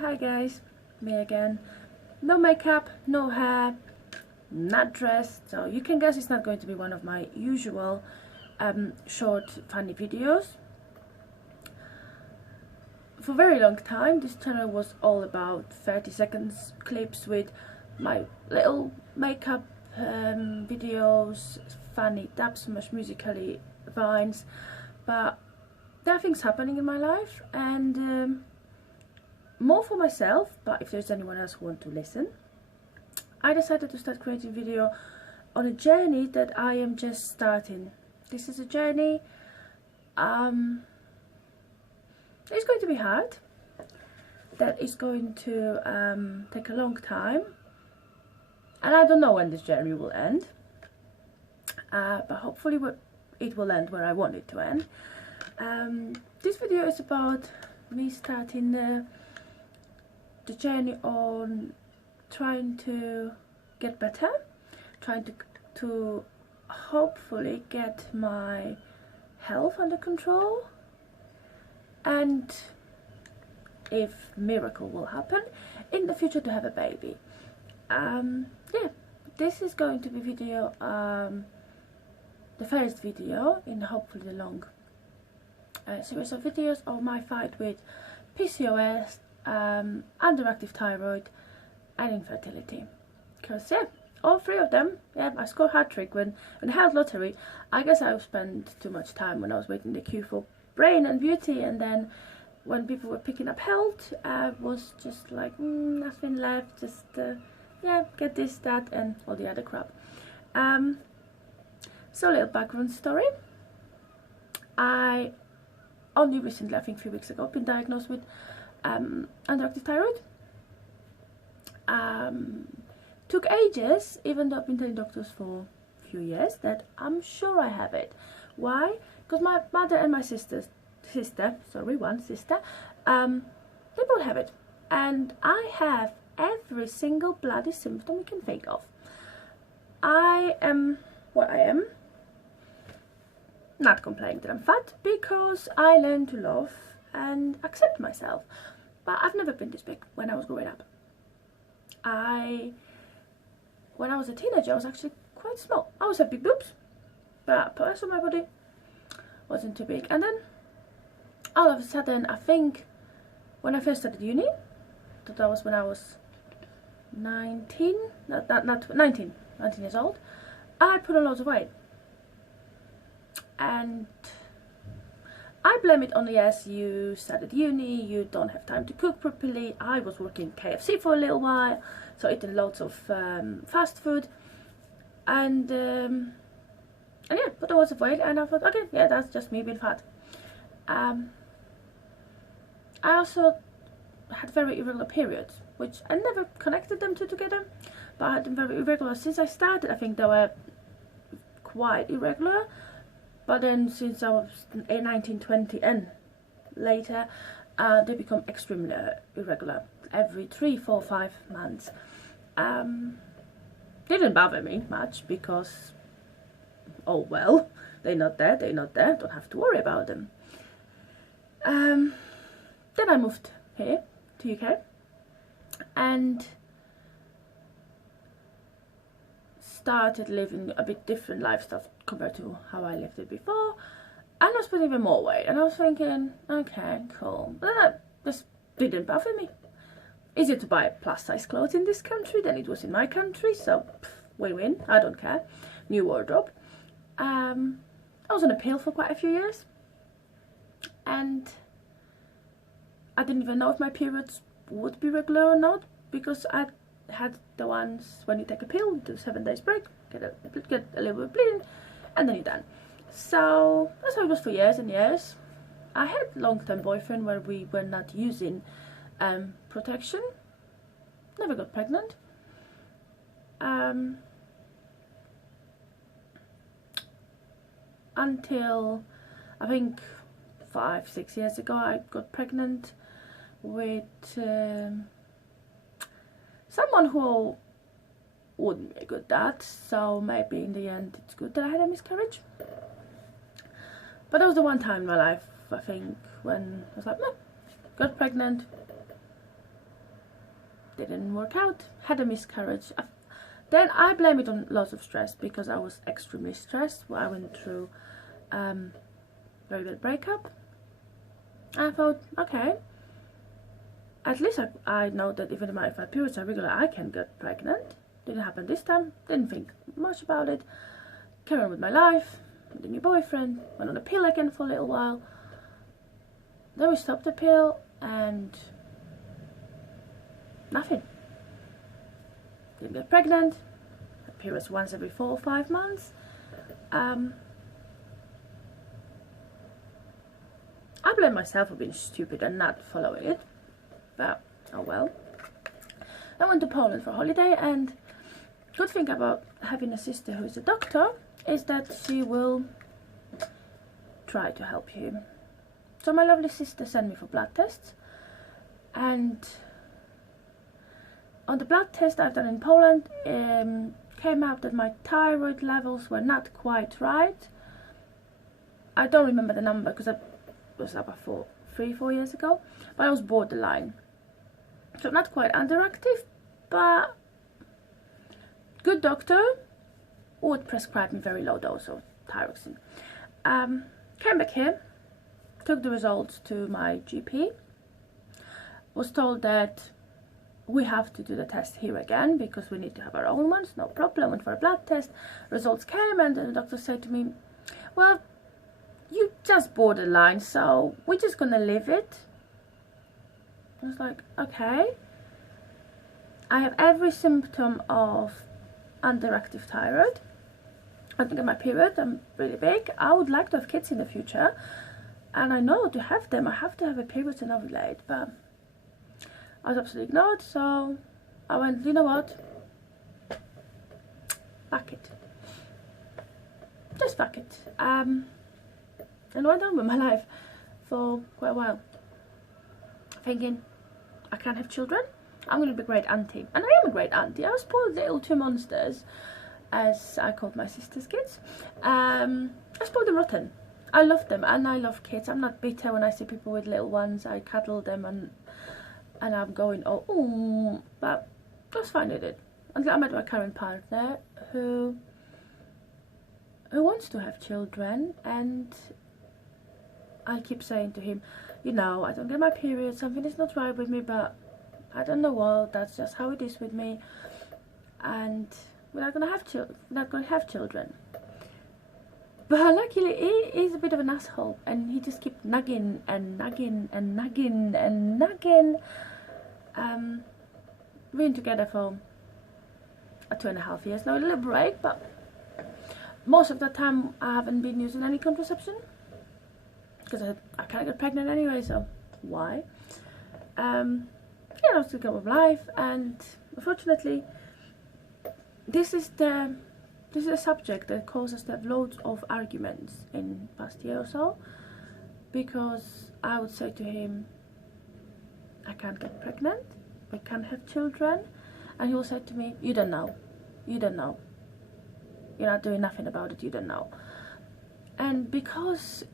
Hi guys, me again. No makeup, no hair, not dressed, so you can guess it's not going to be one of my usual short funny videos. For a very long time this channel was all about 30 seconds clips with my little makeup videos, funny dub smash musically vines, but there are things happening in my life and more for myself, but if there's anyone else who wants to listen, I decided to start creating video on a journey that I am just starting. This is a journey, it's going to be hard, that is going to take a long time, and I don't know when this journey will end, but hopefully it will end where I want it to end. This video is about me starting the journey on trying to get better, trying to hopefully get my health under control, and if miracle will happen in the future, to have a baby. Yeah, this is going to be video, the first video in hopefully the long series of videos of my fight with Pcos, underactive thyroid and infertility, because yeah, all three of them, yeah, I scored hat-trick when I had lottery. I guess I spent too much time when I was waiting the queue for brain and beauty, and then when people were picking up health, I was just like nothing left, just yeah, get this, that and all the other crap. So a little background story. I only recently, I think 3 weeks ago, been diagnosed with underactive thyroid. Took ages, even though I've been telling doctors for a few years that I'm sure I have it. Why? Because my mother and my sister, one sister, they both have it, and I have every single bloody symptom you can think of. I am what I am. Not complaining that I'm fat, because I learned to love and accept myself. But I've never been this big when I was growing up. When I was a teenager, I was actually quite small. I always had big boobs, but the rest of my body wasn't too big. And then all of a sudden, I think when I first started uni, that was when I was 19, not 19 years old, I put on loads of weight. And I blame it on the yes, you started uni, you don't have time to cook properly. I was working KFC for a little while, so eating loads of fast food, and yeah, put on loads of weight, and I thought, okay, yeah, that's just me being fat. I also had very irregular periods, which I never connected them two together, but I had them very irregular since I started. I think they were quite irregular. But then since I was 19, 20 and later, they become extremely irregular. Every 3, 4, 5 months. Didn't bother me much because, oh well, they're not there, don't have to worry about them. Then I moved here to UK and started living a bit different lifestyle compared to how I lived it before, and I was putting even more weight, and I was thinking, okay, cool, but that just didn't bother me. Easier to buy plus size clothes in this country than it was in my country, so win-win, I don't care. New wardrobe. I was on a pill for quite a few years, and I didn't even know if my periods would be regular or not, because I had the ones when you take a pill, do 7 days break, get a little bit of bleeding, and then you're done. So that's how it was for years and years. I had a long-term boyfriend where we were not using protection. Never got pregnant. Until I think 5, 6 years ago, I got pregnant with someone who wouldn't be good at that, so maybe in the end it's good that I had a miscarriage. But that was the one time in my life, I think, when I was like, no, got pregnant, didn't work out, had a miscarriage. Then I blame it on lots of stress, because I was extremely stressed. I went through very bad breakup. I thought, okay, at least I know that even if my periods are regular, I can get pregnant. Didn't happen this time, didn't think much about it. Carried on with my life, with a new boyfriend, went on a pill again for a little while. Then we stopped the pill and nothing. Didn't get pregnant. Had periods once every 4 or 5 months. I blame myself for being stupid and not following it, but oh well. I went to Poland for a holiday, and good thing about having a sister who is a doctor is that she will try to help you. So my lovely sister sent me for blood tests, and on the blood test I've done in Poland, came out that my thyroid levels were not quite right. I don't remember the number because it was about 3-4 years ago, but I was borderline. So not quite underactive, but good doctor would prescribe me very low dose of thyroxine. Came back here, took the results to my GP, was told that we have to do the test here again because we need to have our own ones, no problem. Went for a blood test, results came, and the doctor said to me, well, you just borderline, so we're just gonna leave it. I was like, okay. I have every symptom of underactive thyroid. I don't get my period, I'm really big. I would like to have kids in the future, and I know to have them I have to have a period and ovulate, but I was absolutely ignored. So I went, you know what, fuck it, just fuck it, and went on with my life for quite a while, thinking I can't have children, I'm going to be a great auntie. And I am a great auntie. I was spoiled little two monsters, as I called my sister's kids. I spoiled them rotten. I love them, and I love kids. I'm not bitter when I see people with little ones. I cuddle them, and I'm going, oh, ooh, but that's fine, I did. Until I met my current partner, who wants to have children, and I keep saying to him, you know, I don't get my period, something is not right with me, but I don't know what, that's just how it is with me, and we're not gonna have children. But luckily he is a bit of an asshole, and he just keeps nagging and nagging and nagging and nagging. We've been together for 2.5 years now, a little break, but most of the time I haven't been using any contraception because I can't get pregnant anyway, so why? Yeah, I was to go with life, and unfortunately this is a subject that causes to have loads of arguments in the past year or so, because I would say to him, I can't get pregnant, I can't have children, and he will say to me, you don't know, you're not doing nothing about it, you don't know. And because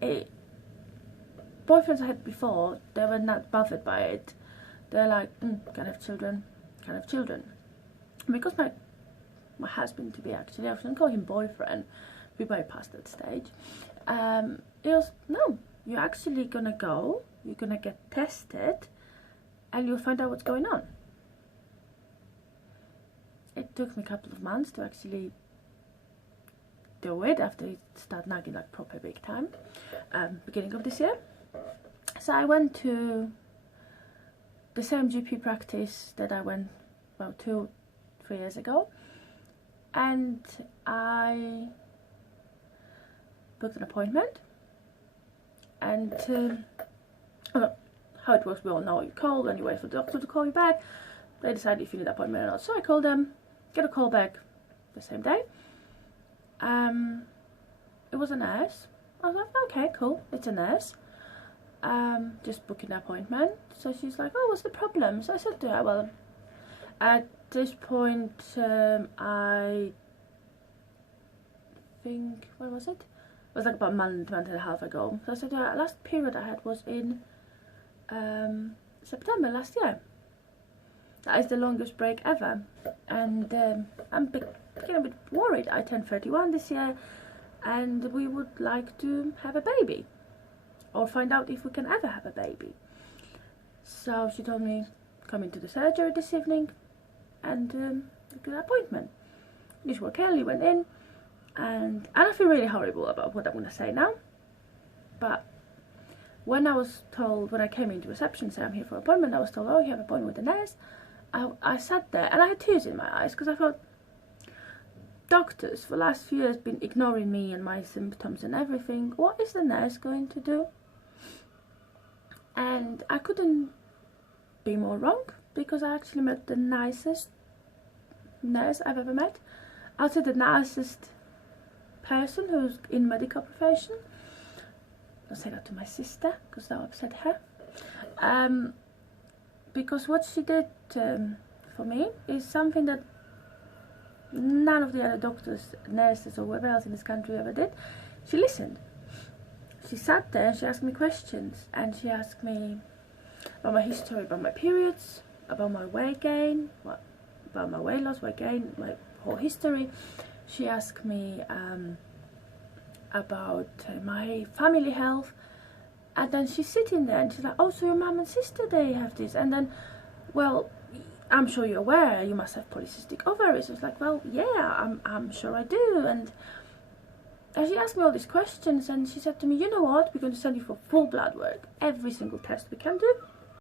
boyfriends I had before, they were not bothered by it. They're like, can't have children, can't have children. And because my husband to be, actually, I shouldn't call him boyfriend, we're way past that stage, he was, no, you're actually gonna go, you're gonna get tested, and you'll find out what's going on. It took me a couple of months to actually do it, after it started nagging like proper big time, beginning of this year. So I went to the same GP practice that I went about 2-3 years ago, and I booked an appointment, and how it works, we all know, you call and you wait for the doctor to call you back. They decide if you need an appointment or not. So I called them, get a call back the same day. It was a nurse. I was like, okay, cool, it's a nurse. Just booking an appointment. So she's like, oh, what's the problem? So I said to her, well, at this point, I think, when was it? It was like about a month and a half ago. So I said to her, last period I had was in September last year. That is the longest break ever, and I'm getting a bit worried. I turned 31 this year, and we would like to have a baby, or find out if we can ever have a baby. So she told me, come into the surgery this evening and get an appointment. Usual Kelly went in, and I feel really horrible about what I'm going to say now, but when I came into reception, said I'm here for an appointment, I was told, oh, you have an appointment with the nurse. I sat there and I had tears in my eyes, because I thought, doctors for the last few years been ignoring me and my symptoms and everything. What is the nurse going to do? And I couldn't be more wrong, because I actually met the nicest nurse I've ever met. I'll say the nicest person who's in medical profession. Don't say that to my sister, because that will upset her. Because what she did for me is something that none of the other doctors, nurses, or whoever else in this country ever did. She listened. She sat there and she asked me questions, and she asked me about my history, about my periods, about my weight gain, about my weight loss, weight gain, my whole history. She asked me about my family health, and then she's sitting there and she's like, oh, so your mum and sister, they have this, and then, well, I'm sure you're aware you must have polycystic ovaries. I was like, well, yeah, I'm sure I do. And she asked me all these questions, and she said to me, you know what, we're going to send you for full blood work, every single test we can do,